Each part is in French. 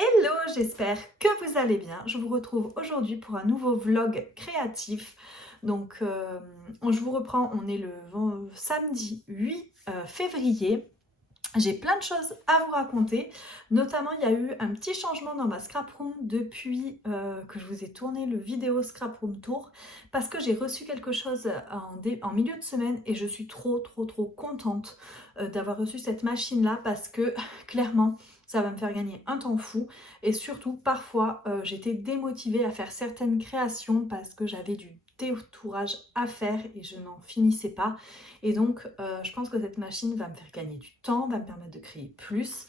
Hello, j'espère que vous allez bien. Je vous retrouve aujourd'hui pour un nouveau vlog créatif. Donc, je vous reprends, on est le samedi 8 février. J'ai plein de choses à vous raconter. Notamment, il y a eu un petit changement dans ma scrap room depuis que je vous ai tourné le vidéo scrap room tour. Parce que j'ai reçu quelque chose en milieu de semaine et je suis trop contente d'avoir reçu cette machine-là parce que clairement, ça va me faire gagner un temps fou. Et surtout, parfois, j'étais démotivée à faire certaines créations parce que j'avais du détourage à faire et je n'en finissais pas. Et donc, je pense que cette machine va me faire gagner du temps, va me permettre de créer plus.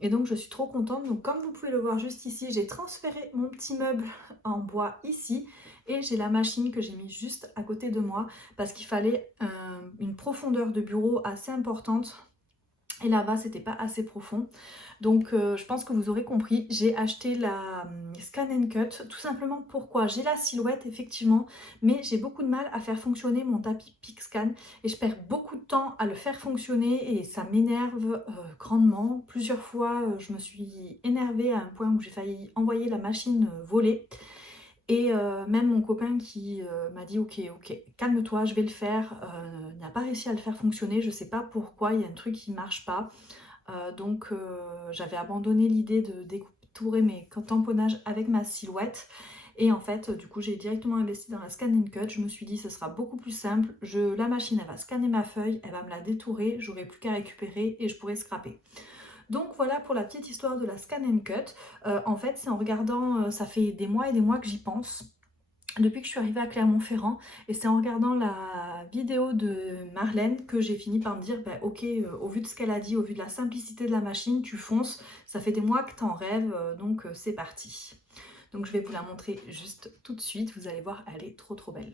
Et donc, je suis trop contente. Donc, comme vous pouvez le voir juste ici, j'ai transféré mon petit meuble en bois ici. Et j'ai la machine que j'ai mise juste à côté de moi parce qu'il fallait une profondeur de bureau assez importante. Et là-bas, c'était pas assez profond. Donc, je pense que vous aurez compris, j'ai acheté la Scan and Cut. Tout simplement pourquoi j'ai la silhouette, effectivement, mais j'ai beaucoup de mal à faire fonctionner mon tapis PicScan. Et je perds beaucoup de temps à le faire fonctionner et ça m'énerve grandement. Plusieurs fois, je me suis énervée à un point où j'ai failli envoyer la machine voler. Et même mon copain qui m'a dit ok, calme-toi, je vais le faire, n'a pas réussi à le faire fonctionner, je sais pas pourquoi, il y a un truc qui marche pas. Donc j'avais abandonné l'idée de détourer mes tamponnages avec ma silhouette. Et en fait, du coup, j'ai directement investi dans la Scan and Cut. Je me suis dit, ce sera beaucoup plus simple. La machine, elle va scanner ma feuille, elle va me la détourer, j'aurai plus qu'à récupérer et je pourrai scraper. Donc voilà pour la petite histoire de la Scan and Cut. En fait, c'est en regardant, ça fait des mois et des mois que j'y pense. Depuis que je suis arrivée à Clermont-Ferrand, et c'est en regardant la vidéo de Marlène que j'ai fini par me dire bah, ok, au vu de ce qu'elle a dit, au vu de la simplicité de la machine, tu fonces, ça fait des mois que t'en rêves, donc c'est parti. Donc je vais vous la montrer juste tout de suite, vous allez voir, elle est trop belle.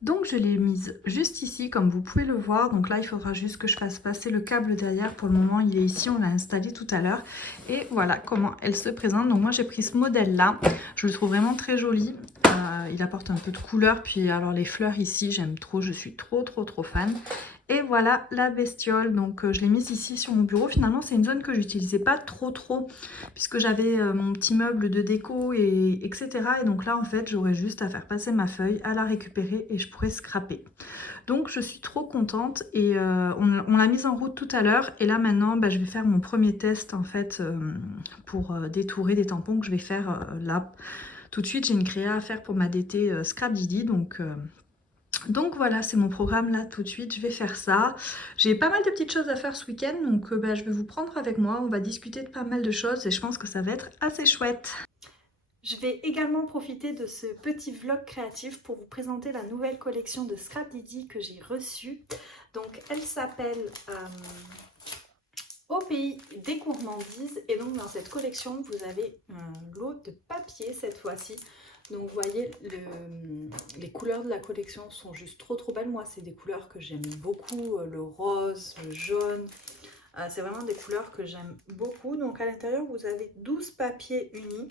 Donc je l'ai mise juste ici comme vous pouvez le voir. Donc là il faudra juste que je fasse passer le câble derrière. Pour le moment il est ici, on l'a installé tout à l'heure. Et voilà comment elle se présente. Donc moi j'ai pris ce modèle là. Je le trouve vraiment très joli. Il apporte un peu de couleur. Puis alors les fleurs ici j'aime trop. Je suis trop fan. Et voilà la bestiole. Donc je l'ai mise ici sur mon bureau. Finalement c'est une zone que j'utilisais pas trop puisque j'avais mon petit meuble de déco et etc. Et donc là en fait j'aurais juste à faire passer ma feuille, à la récupérer et je pourrais scraper. Donc je suis trop contente et on l'a mise en route tout à l'heure. Et là maintenant bah, je vais faire mon premier test en fait pour détourer des tampons que je vais faire là. Tout de suite j'ai une créa à faire pour ma DT Scrap Didi donc voilà, c'est mon programme là tout de suite, je vais faire ça. J'ai pas mal de petites choses à faire ce week-end, donc bah, je vais vous prendre avec moi, on va discuter de pas mal de choses et je pense que ça va être assez chouette. Je vais également profiter de ce petit vlog créatif pour vous présenter la nouvelle collection de Scrap Didi que j'ai reçue. Donc elle s'appelle Au pays des gourmandises et donc dans cette collection vous avez un lot de papier cette fois-ci. Donc vous voyez, les couleurs de la collection sont juste trop belles. Moi c'est des couleurs que j'aime beaucoup, le rose, le jaune. C'est vraiment des couleurs que j'aime beaucoup. Donc à l'intérieur vous avez 12 papiers unis.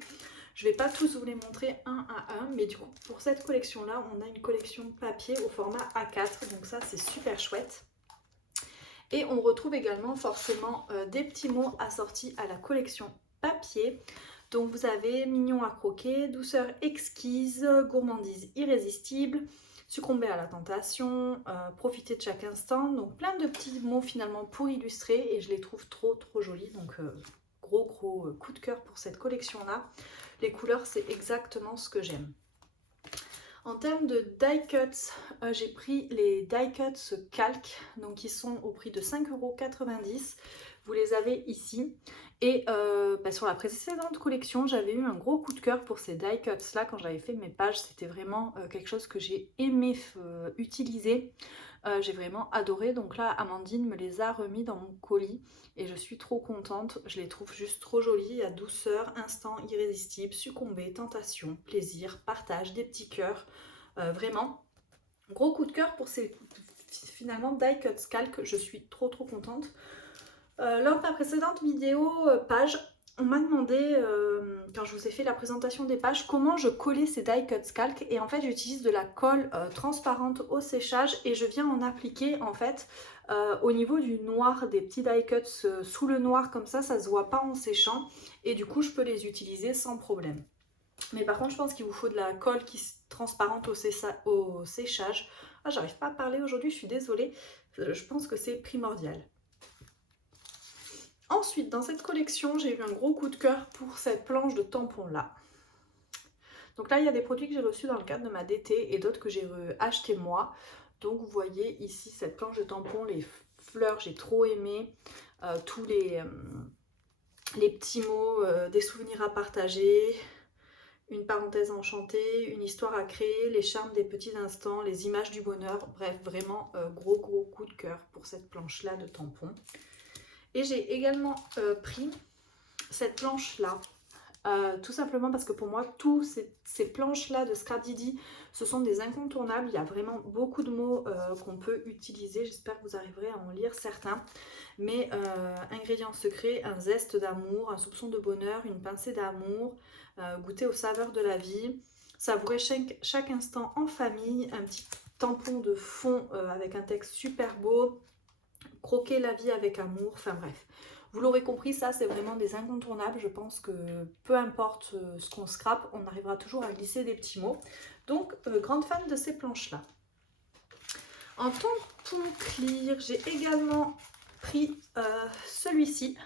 Je ne vais pas tous vous les montrer un à un, mais du coup pour cette collection là on a une collection papier au format A4. Donc ça c'est super chouette. Et on retrouve également forcément des petits mots assortis à la collection papier. Donc vous avez mignon à croquer, douceur exquise, gourmandise irrésistible, succomber à la tentation, profiter de chaque instant. Donc plein de petits mots finalement pour illustrer et je les trouve trop jolis. Donc gros coup de cœur pour cette collection là. Les couleurs c'est exactement ce que j'aime. En termes de die cuts, j'ai pris les die cuts calques, donc qui sont au prix de 5,90 €. Vous les avez ici. Et sur la précédente collection, j'avais eu un gros coup de cœur pour ces die cuts là quand j'avais fait mes pages. C'était vraiment quelque chose que j'ai aimé utiliser. J'ai vraiment adoré. Donc là, Amandine me les a remis dans mon colis et je suis trop contente. Je les trouve juste trop jolies. Il y a douceur, instant irrésistible, succomber, tentation, plaisir, partage, des petits cœurs. Vraiment, gros coup de cœur pour ces finalement die cuts calques. Je suis trop contente. Lors de ma précédente vidéo page, on m'a demandé, quand je vous ai fait la présentation des pages, comment je collais ces die cuts calques. Et en fait, j'utilise de la colle transparente au séchage et je viens en appliquer en fait Au niveau du noir, des petits die cuts sous le noir comme ça se voit pas en séchant. Et du coup, je peux les utiliser sans problème. Mais par contre, je pense qu'il vous faut de la colle qui transparente au séchage. Ah, j'arrive pas à parler aujourd'hui, je suis désolée. Je pense que c'est primordial. Ensuite, dans cette collection, j'ai eu un gros coup de cœur pour cette planche de tampons là. Donc là, il y a des produits que j'ai reçus dans le cadre de ma DT et d'autres que j'ai acheté moi. Donc vous voyez ici cette planche de tampons, les fleurs, j'ai trop aimé. Tous les petits mots, des souvenirs à partager, une parenthèse enchantée, une histoire à créer, les charmes des petits instants, les images du bonheur. Bref, vraiment gros coup de cœur pour cette planche là de tampons. Et j'ai également pris cette planche là. Tout simplement parce que pour moi, tous ces planches-là de Scrapdiddy, ce sont des incontournables. Il y a vraiment beaucoup de mots qu'on peut utiliser. J'espère que vous arriverez à en lire certains. Mais ingrédients secrets, un zeste d'amour, un soupçon de bonheur, une pincée d'amour, goûter aux saveurs de la vie, savourer chaque instant en famille, un petit tampon de fond avec un texte super beau, croquer la vie avec amour, enfin bref. Vous l'aurez compris, ça c'est vraiment des incontournables. Je pense que peu importe ce qu'on scrape, on arrivera toujours à glisser des petits mots. Donc, grande fan de ces planches-là. En tampon clear, j'ai également pris celui-ci,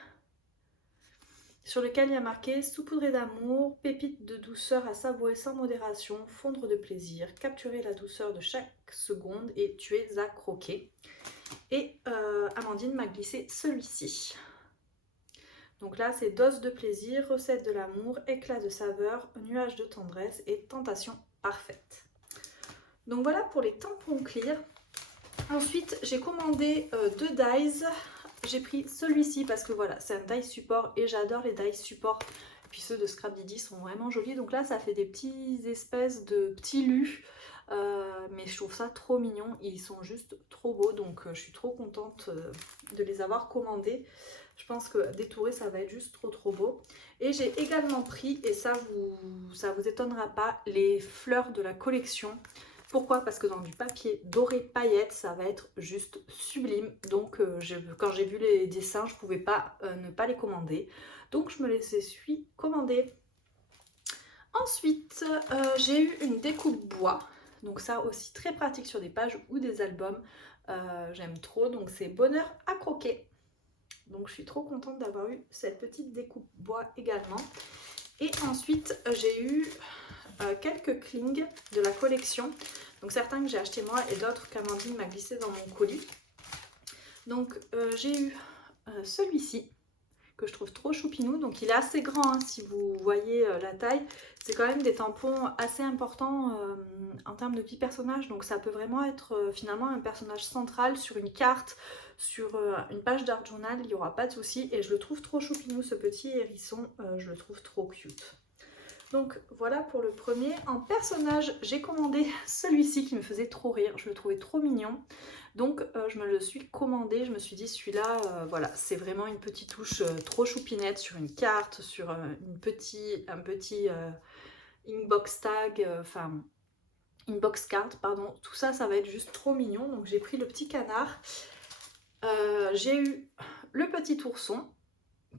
sur lequel il y a marqué saupoudrer d'amour, pépite de douceur à savourer sans modération, fondre de plaisir, capturer la douceur de chaque seconde et tu es à croquer. Et Amandine m'a glissé celui-ci. Donc là, c'est dose de plaisir, recette de l'amour, éclat de saveur, nuage de tendresse et tentation parfaite. Donc voilà pour les tampons clear. Ensuite, j'ai commandé 2 dies. J'ai pris celui-ci parce que voilà, c'est un die support et j'adore les die support. Puis ceux de Scrapdiddy sont vraiment jolis. Donc là, ça fait des petits espèces de petits lus. Mais je trouve ça trop mignon. Ils sont juste trop beaux. Donc je suis trop contente de les avoir commandés. Je pense que détourer, ça va être juste trop beau. Et j'ai également pris, et ça vous étonnera pas, les fleurs de la collection. Pourquoi? Parce que dans du papier doré paillettes, ça va être juste sublime. Donc quand j'ai vu les dessins, je ne pouvais pas ne pas les commander. Donc je me les suis commandées. Ensuite, j'ai eu une découpe bois. Donc ça aussi très pratique sur des pages ou des albums. J'aime trop. Donc c'est Bonheur à croquer. Donc je suis trop contente d'avoir eu cette petite découpe bois également. Et ensuite j'ai eu quelques klings de la collection. Donc certains que j'ai acheté moi et d'autres qu'Amandine m'a glissé dans mon colis. Donc j'ai eu celui-ci que je trouve trop choupinou. Donc il est assez grand hein, si vous voyez la taille. C'est quand même des tampons assez importants en termes de petits personnages. Donc ça peut vraiment être finalement un personnage central sur une carte, sur une page d'art journal. Il n'y aura pas de souci. Et je le trouve trop choupinou ce petit hérisson. Je le trouve trop cute. Donc voilà pour le premier. En personnage, j'ai commandé celui-ci qui me faisait trop rire. Je le trouvais trop mignon. Donc je me le suis commandé. Je me suis dit celui-là, voilà, c'est vraiment une petite touche trop choupinette sur une carte, sur un petit inbox tag, enfin inbox card, pardon. Tout ça, ça va être juste trop mignon. Donc j'ai pris le petit canard. J'ai eu le petit ourson.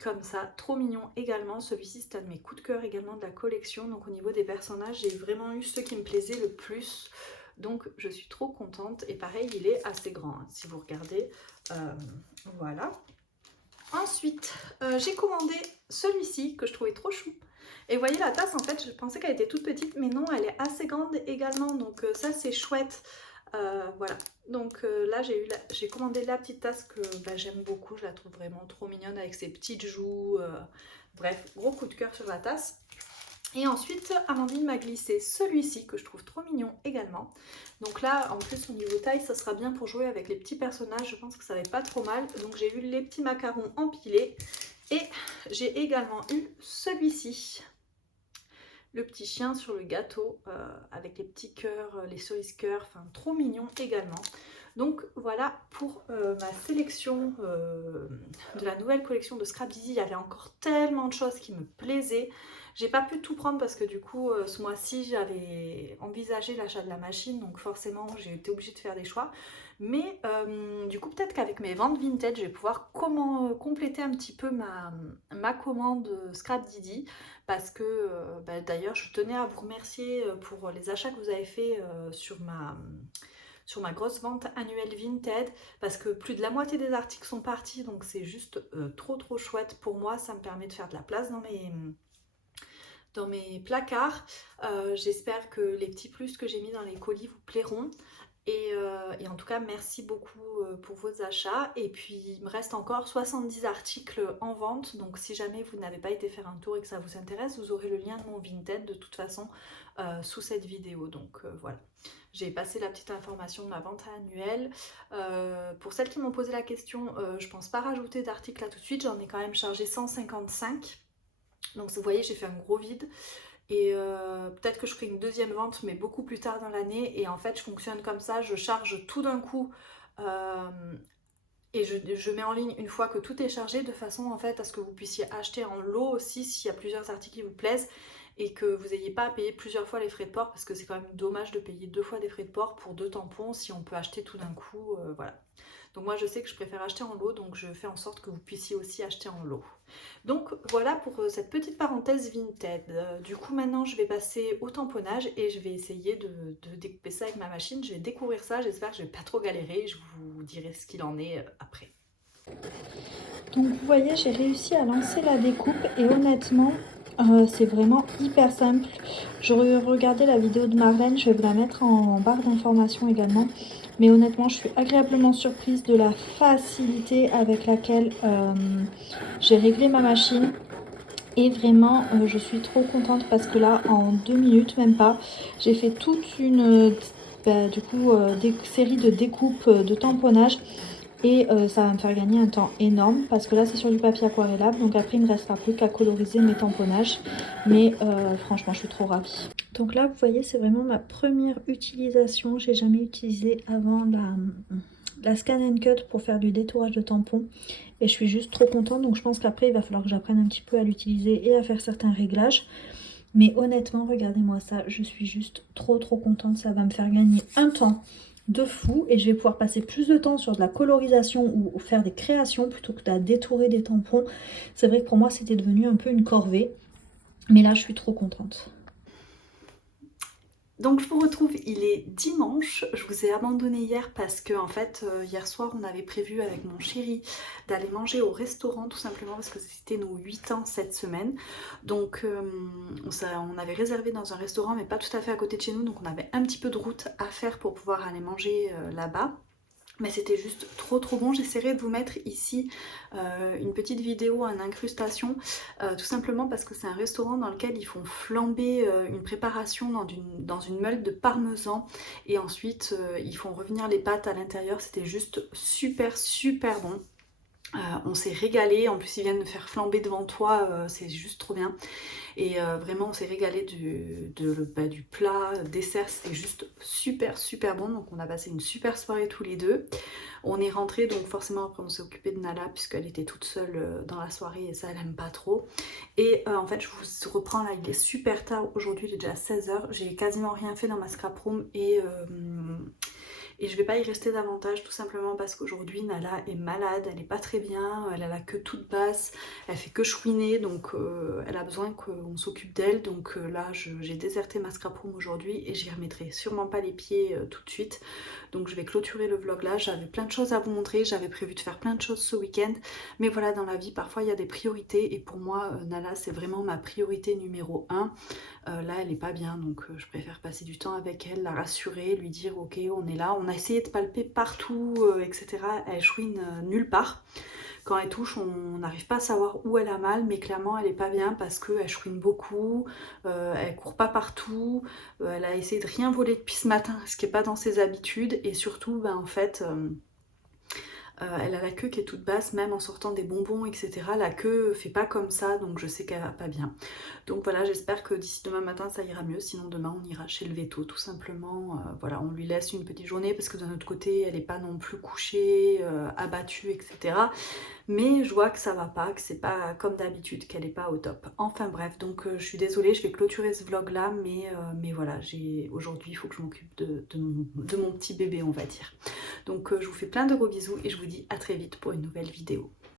Comme ça, trop mignon également. Celui-ci, c'est un de mes coups de cœur également de la collection. Donc au niveau des personnages, j'ai vraiment eu ceux qui me plaisaient le plus. Donc je suis trop contente. Et pareil, il est assez grand, hein, si vous regardez. Voilà. Ensuite, j'ai commandé celui-ci que je trouvais trop chou. Et vous voyez la tasse, en fait, je pensais qu'elle était toute petite. Mais non, elle est assez grande également. Donc ça, c'est chouette. Voilà, donc là j'ai commandé la petite tasse que j'aime beaucoup, je la trouve vraiment trop mignonne avec ses petites joues, bref, gros coup de cœur sur la tasse. Et ensuite Amandine m'a glissé celui-ci que je trouve trop mignon également. Donc là en plus au niveau taille ça sera bien pour jouer avec les petits personnages, je pense que ça va être pas trop mal. Donc j'ai eu les petits macarons empilés et j'ai également eu celui-ci. Le petit chien sur le gâteau avec les petits cœurs, les cerises cœurs, enfin trop mignon également. Donc voilà pour ma sélection de la nouvelle collection de Scrap Dizzy. Il y avait encore tellement de choses qui me plaisaient. J'ai pas pu tout prendre parce que du coup ce mois-ci j'avais envisagé l'achat de la machine, donc forcément j'ai été obligée de faire des choix. Mais du coup peut-être qu'avec mes ventes vintage je vais pouvoir compléter un petit peu ma commande Scrap Dizzy, parce que d'ailleurs je tenais à vous remercier pour les achats que vous avez fait sur ma grosse vente annuelle Vinted, parce que plus de la moitié des articles sont partis, donc c'est juste trop chouette pour moi. Ça me permet de faire de la place dans mes placards. J'espère que les petits plus que j'ai mis dans les colis vous plairont. Et en tout cas, merci beaucoup pour vos achats. Et puis, il me reste encore 70 articles en vente. Donc, si jamais vous n'avez pas été faire un tour et que ça vous intéresse, vous aurez le lien de mon Vinted de toute façon sous cette vidéo. Donc, voilà. J'ai passé la petite information de ma vente annuelle. Pour celles qui m'ont posé la question, je pense pas rajouter d'articles là tout de suite. J'en ai quand même chargé 155. Donc, vous voyez, j'ai fait un gros vide. Et peut-être que je ferai une deuxième vente, mais beaucoup plus tard dans l'année. Et en fait, je fonctionne comme ça, je charge tout d'un coup et je mets en ligne une fois que tout est chargé, de façon en fait à ce que vous puissiez acheter en lot aussi s'il y a plusieurs articles qui vous plaisent, et que vous n'ayez pas à payer plusieurs fois les frais de port, parce que c'est quand même dommage de payer 2 fois des frais de port pour 2 tampons si on peut acheter tout d'un coup, voilà. Donc moi je sais que je préfère acheter en lot, donc je fais en sorte que vous puissiez aussi acheter en lot. Donc voilà pour cette petite parenthèse Vinted. Du coup maintenant je vais passer au tamponnage et je vais essayer de découper ça avec ma machine. Je vais découvrir ça, j'espère que je vais pas trop galérer. Je vous dirai ce qu'il en est après. Donc vous voyez, j'ai réussi à lancer la découpe et honnêtement c'est vraiment hyper simple. Je regardais la vidéo de Marlène, je vais vous la mettre en barre d'informations également. Mais honnêtement, je suis agréablement surprise de la facilité avec laquelle j'ai réglé ma machine. Et vraiment, je suis trop contente parce que là, en 2 minutes, même pas, j'ai fait toute une série de découpes de tamponnage. Et ça va me faire gagner un temps énorme, parce que là c'est sur du papier aquarellable, donc après il ne me restera plus qu'à coloriser mes tamponnages. Mais franchement je suis trop ravie. Donc là vous voyez, c'est vraiment ma première utilisation. J'ai jamais utilisé avant la Scan and Cut pour faire du détourage de tampons. Et je suis juste trop contente, donc je pense qu'après il va falloir que j'apprenne un petit peu à l'utiliser et à faire certains réglages. Mais honnêtement, regardez-moi ça, je suis juste trop contente. Ça va me faire gagner un temps de fou et je vais pouvoir passer plus de temps sur de la colorisation ou faire des créations plutôt que de détourer des tampons. C'est vrai que pour moi c'était devenu un peu une corvée, mais là je suis trop contente. Donc je vous retrouve, il est dimanche. Je vous ai abandonné hier parce que en fait hier soir on avait prévu avec mon chéri d'aller manger au restaurant, tout simplement parce que c'était nos 8 ans cette semaine. Donc on avait réservé dans un restaurant mais pas tout à fait à côté de chez nous, donc on avait un petit peu de route à faire pour pouvoir aller manger là-bas. Mais c'était juste trop bon. J'essaierai de vous mettre ici une petite vidéo en incrustation, tout simplement parce que c'est un restaurant dans lequel ils font flamber une préparation dans une meule de parmesan, et ensuite ils font revenir les pâtes à l'intérieur. C'était juste super bon. On s'est régalé, en plus ils viennent de faire flamber devant toi, c'est juste trop bien. Et vraiment on s'est régalé du plat, dessert, c'était juste super bon. Donc on a passé une super soirée tous les deux. On est rentré, donc forcément après on s'est occupé de Nala puisqu'elle était toute seule dans la soirée et ça elle aime pas trop. Et en fait je vous reprends là, il est super tard aujourd'hui, il est déjà 16 h. J'ai quasiment rien fait dans ma scrap room et je vais pas y rester davantage, tout simplement parce qu'aujourd'hui Nala est malade, elle est pas très bien, elle a la queue toute basse, elle fait que chouiner, donc elle a besoin qu'on s'occupe d'elle. Donc là j'ai déserté ma scrap room aujourd'hui et j'y remettrai sûrement pas les pieds tout de suite. Donc je vais clôturer le vlog là. J'avais plein de choses à vous montrer, j'avais prévu de faire plein de choses ce week-end, mais voilà, dans la vie parfois il y a des priorités et pour moi Nala c'est vraiment ma priorité numéro 1. Là elle est pas bien, donc je préfère passer du temps avec elle, la rassurer, lui dire ok on est là. On a essayé de palper partout etc, elle chouine nulle part. Quand elle touche on n'arrive pas à savoir où elle a mal, mais clairement elle est pas bien parce qu'elle chouine beaucoup, elle court pas partout, elle a essayé de rien voler depuis ce matin, ce qui est pas dans ses habitudes, et surtout en fait Elle a la queue qui est toute basse, même en sortant des bonbons, etc. La queue fait pas comme ça, donc je sais qu'elle va pas bien. Donc voilà, j'espère que d'ici demain matin ça ira mieux, sinon demain on ira chez le veto tout simplement. Voilà, on lui laisse une petite journée parce que d'un autre côté elle n'est pas non plus couchée, abattue, etc. Mais je vois que ça va pas, que c'est pas comme d'habitude, qu'elle est pas au top. Enfin bref, donc je suis désolée, je vais clôturer ce vlog là, mais voilà, aujourd'hui il faut que je m'occupe de mon petit bébé, on va dire. Donc je vous fais plein de gros bisous et je vous dis à très vite pour une nouvelle vidéo.